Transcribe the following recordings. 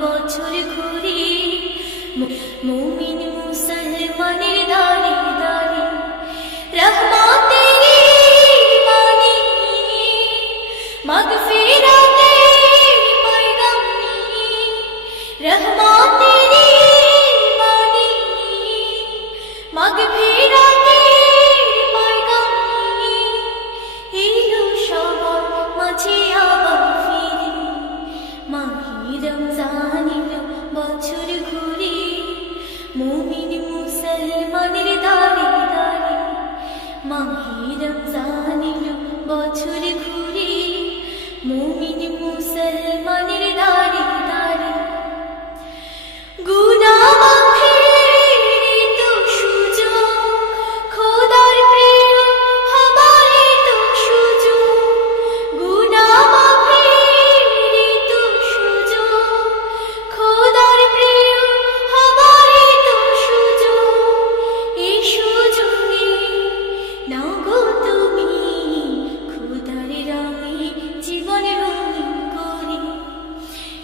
বছর ঘুরে মুমিন মুসলমানের দাঁড়ে দাঁড়ে রহমাতের বাণী মাগফিরাতের পয়গাম নিয়ে রহমাতের বাণী মাহি রমজান এলো বছর ঘুরে মুমিন মুসলমানের দাঁড়ে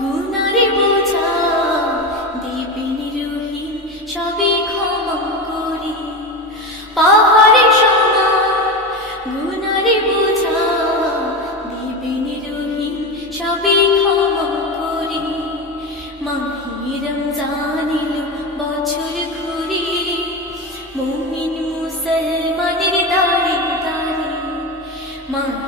গুনারে বোঝা দেবেন রহিম সবে ক্ষমা করি। পাহাড়ে সমান গুনারে বোঝা দেবেন রহিম সবে ক্ষমা করি। মাহি রমজান এলো বছর ঘুরে, মুমিন মুসলমানের দাঁড়ে দাঁড়ে মাহি